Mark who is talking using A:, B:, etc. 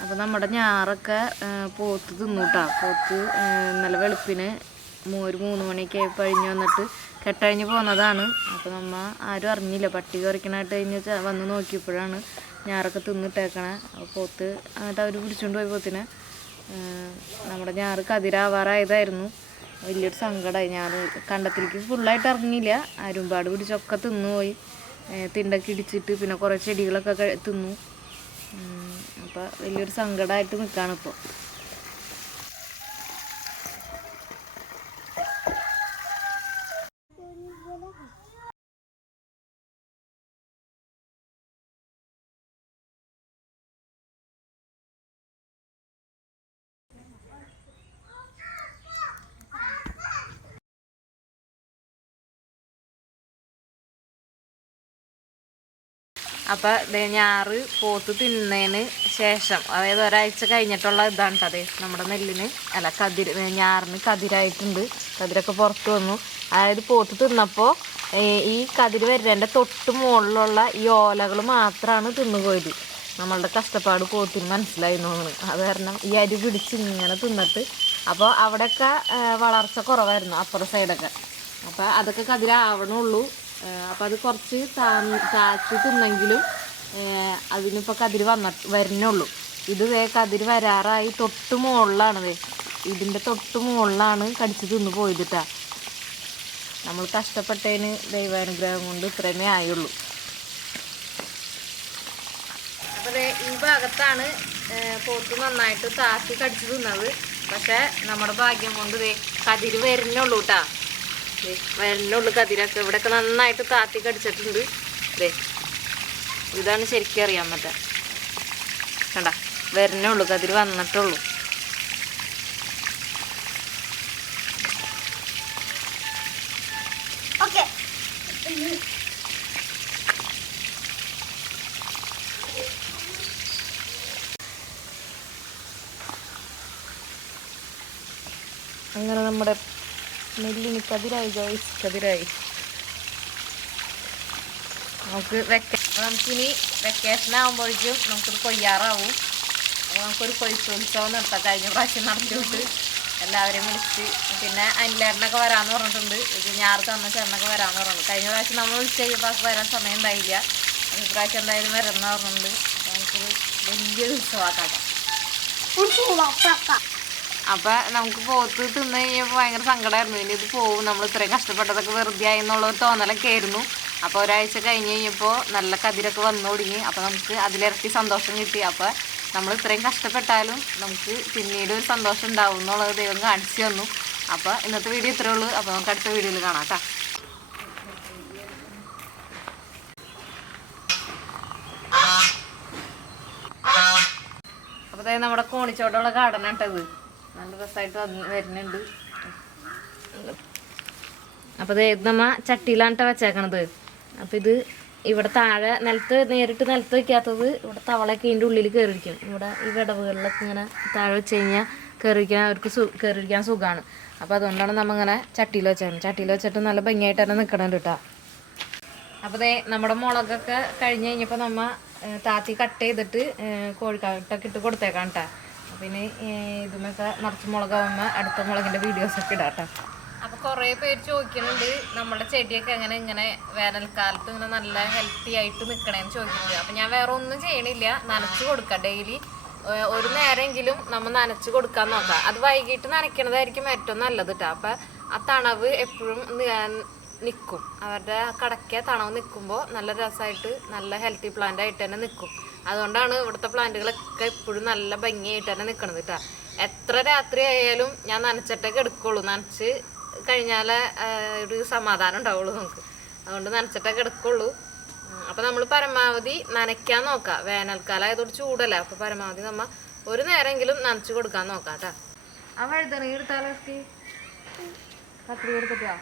A: അപ്പോൾ നമ്മുടെ ഞാറൊക്കെ പോത്ത് തിന്നൂട്ടാ. പോത്ത് ഇന്നലെ വെളുപ്പിന് ഒരു മൂന്ന് മണിയൊക്കെ ആയപ്പോൾ കഴിഞ്ഞ് വന്നിട്ട് കെട്ടഴിഞ്ഞ് പോന്നതാണ്. അപ്പോൾ നമ്മ ആരും അറിഞ്ഞില്ല. പട്ടി കുറയ്ക്കണമായിട്ട് കഴിഞ്ഞ് വന്ന് നോക്കിയപ്പോഴാണ് ഞാറൊക്കെ തിന്നിട്ടേക്കണേ. പോത്ത് എന്നിട്ട് അവർ പിടിച്ചുകൊണ്ട് പോയി പോത്തിനെ. നമ്മുടെ ഞാറ് കതിരാവാറായതായിരുന്നു. വലിയൊരു സങ്കടമായി ഞാൻ കണ്ടത്തിലേക്ക് ഫുള്ളായിട്ട് ഇറങ്ങിയില്ല അരുമ്പാട് പിടിച്ചൊക്കെ തിന്നുപോയി. തിണ്ടൊക്കെ ഇടിച്ചിട്ട് പിന്നെ കുറേ ചെടികളൊക്കെ തിന്നു. ഉം, അപ്പൊ വലിയൊരു സങ്കടമായിട്ട് നിൽക്കാണ് ഇപ്പോൾ അപ്പൊ ദേ ഞാറ് പോത്ത് തിന്നതിന് ശേഷം അതായത് ഒരാഴ്ച കഴിഞ്ഞിട്ടുള്ള ഇതാണ് കേട്ടോ അതെ നമ്മുടെ നെല്ലിന്. അല്ല കതിര് ഞാറിന് കതിരായിട്ടുണ്ട്. കതിരൊക്കെ പുറത്ത് വന്നു. അതായത് പോത്ത് തിന്നപ്പോൾ ഈ കതിര് വരുന്നതിന്റെ തൊട്ട് മുകളിലുള്ള ഈ ഓലകൾ മാത്രമാണ് തിന്നുപോയത് നമ്മളുടെ കഷ്ടപ്പാട് പോത്തിന് മനസ്സിലായി തോന്നുന്നു അത് കാരണം ഈ അരി പിടിച്ച് ഇങ്ങനെ തിന്നിട്ട് അപ്പോൾ അവിടെയൊക്കെ വളർച്ച കുറവായിരുന്നു അപ്പുറ സൈഡൊക്കെ അപ്പോൾ അതൊക്കെ കതിരാവണുള്ളൂ. അപ്പോൾ അത് കുറച്ച് താഴ്ത്തി തിന്നെങ്കിലും അതിനിപ്പോൾ കതിര് വന്ന വരുന്നുള്ളൂ. ഇത് വേ കതിര് വരാറായി തൊട്ട് മുകളിലാണ് വേ ഇതിന്റെ തൊട്ട് മുകളിലാണ് കടിച്ച് തിന്ന് പോയിട്ടാ നമ്മൾ കഷ്ടപ്പെട്ടതിന് ദൈവാനുഗ്രഹം കൊണ്ട് ഇത്രമേ ആയുള്ളൂ. അപ്പോൾ ഈ ഭാഗത്താണ് പോത്ത് നന്നായിട്ട് താത്തി കടിച്ച് തിന്നത്. പക്ഷേ നമ്മുടെ ഭാഗ്യം കൊണ്ട് കതിര് വരുന്നുള്ളൂ കേട്ടാ വരുന്നുള്ളൂ കതിരൊക്കെ. ഇവിടെയൊക്കെ നന്നായിട്ട് താത്തി കടിച്ചിട്ടുണ്ട്. ദേ ഇതാണ് ശരിക്കും അറിയാൻ പറ്റുക കണ്ട വരുന്നുള്ളൂ കതിര് വന്നിട്ടുള്ളൂ. അങ്ങനെ നമ്മുടെ നെല്ലിന് കതിരായി ഗൈസ് കതിരായി നമുക്ക് വെക്ക നമുക്കിനി വെക്കേഷൻ ആകുമ്പോഴേക്കും നമുക്കൊരു കൊയ്യാറാവും. അപ്പോൾ നമുക്കൊരു കൊയ്ത്തുത്സവം നടത്താം. കഴിഞ്ഞ പ്രാവശ്യം നടത്തിയിട്ട് എല്ലാവരെയും വിളിച്ച് പിന്നെ അനിലേട്ടനൊക്കെ വരാമെന്ന് പറഞ്ഞിട്ടുണ്ട്. ഞാറ് തന്ന ചേട്ടനൊക്കെ വരാമെന്ന് പറഞ്ഞിട്ടുണ്ട്. കഴിഞ്ഞ പ്രാവശ്യം നമ്മൾ വിളിച്ച് കഴിയുമ്പോൾ വരാൻ സമയം ഉണ്ടായില്ല. ഇപ്രാവശ്യം എന്തായാലും വരണം എന്ന് പറഞ്ഞിട്ടുണ്ട് അപ്പോൾ വലിയൊരു ഉത്സവമാക്കാം. അപ്പൊ നമുക്ക് പോത്ത് തിന്ന് കഴിഞ്ഞപ്പോൾ ഭയങ്കര സങ്കടമായിരുന്നു ഇനി ഇത് പോവും. നമ്മൾ ഇത്രയും കഷ്ടപ്പെട്ടതൊക്കെ വെറുതെ ആയി എന്നുള്ള ഒരു തോന്നലൊക്കെ ആയിരുന്നു. അപ്പോൾ ഒരാഴ്ച കഴിഞ്ഞ് കഴിഞ്ഞപ്പോൾ നല്ല കതിരൊക്കെ വന്നു തുടങ്ങി. അപ്പോൾ നമുക്ക് അതിലിരട്ടി സന്തോഷം കിട്ടി. അപ്പോൾ നമ്മൾ ഇത്രയും കഷ്ടപ്പെട്ടാലും നമുക്ക് പിന്നീട് ഒരു സന്തോഷം ഉണ്ടാവും എന്നുള്ളത് ദൈവം കാണിച്ചു തന്നു. അപ്പോൾ ഇന്നത്തെ വീഡിയോ ഇത്രേ ഉള്ളൂ. അപ്പോൾ നമുക്ക് അടുത്ത വീഡിയോയിൽ കാണാം കേട്ടോ. അപ്പോൾ നമ്മുടെ കോണിച്ചോട്ടുള്ള ഗാർഡൻ ആട്ടത് നല്ല രസമായിട്ട് വരുന്നുണ്ട്. അപ്പോൾ ഇത് നമ്മ ചട്ടിയിലാണ് വെച്ചേക്കണത്. അപ്പോൾ ഇത് ഇവിടെ താഴെ നിലത്ത് നേരിട്ട് നിലത്ത് വെക്കാത്തത് ഇവിടെ തവളയൊക്കെ ഇതിന്റെ ഉള്ളിൽ കയറിയിരിക്കും ഇവിടെ ഈ വിടവുകളിലൊക്കെ ഇങ്ങനെ താഴെ വെച്ച് കഴിഞ്ഞാൽ കയറിയിരിക്കാൻ അവർക്ക് സു കയറിയിരിക്കാൻ സുഖമാണ് അപ്പോൾ അതുകൊണ്ടാണ് നമ്മ ഇങ്ങനെ ചട്ടിയിൽ വെച്ചേക്കുന്നത് ചട്ടിയിൽ വെച്ചിട്ട് നല്ല ഭംഗിയായിട്ട് തന്നെ നിൽക്കണം കേട്ടോ അപ്പോൾ ദേ നമ്മുടെ മുളകൊക്കെ കഴിഞ്ഞ് കഴിഞ്ഞപ്പോൾ നമ്മൾ താത്തി കട്ട് ചെയ്തിട്ട് കോഴിക്കാട്ടൊക്കെ ഇട്ട് കൊടുത്തേക്കാം കേട്ടോ പിന്നെ ഇതിനൊക്കെ നിറച്ച് മുളകാവുമ്പോൾ അടുത്ത മുളകിന്റെ വീഡിയോസ് ഒക്കെ കേട്ടോ അപ്പോൾ കുറേ പേര് ചോദിക്കുന്നുണ്ട് നമ്മുടെ ചെടിയൊക്കെ എങ്ങനെ ഇങ്ങനെ വേനൽക്കാലത്ത് ഇങ്ങനെ നല്ല ഹെൽത്തി ആയിട്ട് നിൽക്കണേന്ന് ചോദിക്കുന്നത് അപ്പോൾ ഞാൻ വേറെ ഒന്നും ചെയ്യണില്ല നനച്ച് കൊടുക്കാം ഡെയിലി ഒരു നേരമെങ്കിലും നമ്മൾ നനച്ച് കൊടുക്കാൻ നോക്കാം. അത് വൈകിട്ട് നനയ്ക്കണതായിരിക്കും ഏറ്റവും നല്ലത് കേട്ടോ അപ്പം ആ തണവ് എപ്പോഴും നിൽക്കും അവരുടെ കടക്കെ തണവ് നിൽക്കുമ്പോൾ നല്ല രസമായിട്ട് നല്ല ഹെൽത്തി പ്ലാന്റ് ആയിട്ട് തന്നെ നിൽക്കും അതുകൊണ്ടാണ് ഇവിടുത്തെ പ്ലാന്റുകളൊക്കെ എപ്പോഴും നല്ല ഭംഗിയായിട്ട് തന്നെ നിൽക്കണത് കേട്ടോ എത്ര രാത്രി ആയാലും ഞാൻ നനച്ചിട്ടൊക്കെ എടുക്കുള്ളൂ. നനച്ച് കഴിഞ്ഞാലേ ഒരു സമാധാനം ഉണ്ടാവുള്ളൂ നമുക്ക്. അതുകൊണ്ട് നനച്ചിട്ടൊക്കെ എടുക്കുള്ളൂ. അപ്പം നമ്മൾ പരമാവധി നനയ്ക്കാൻ നോക്കുക വേനൽക്കാലം ആയതോട് ചൂടല്ലേ. അപ്പം പരമാവധി നമ്മൾ ഒരു നേരമെങ്കിലും നനച്ചു കൊടുക്കാൻ നോക്കാം കേട്ടാ ആ വഴുതണ എടുത്താലോ കത്തിരി കൊടുത്തിട്ടോ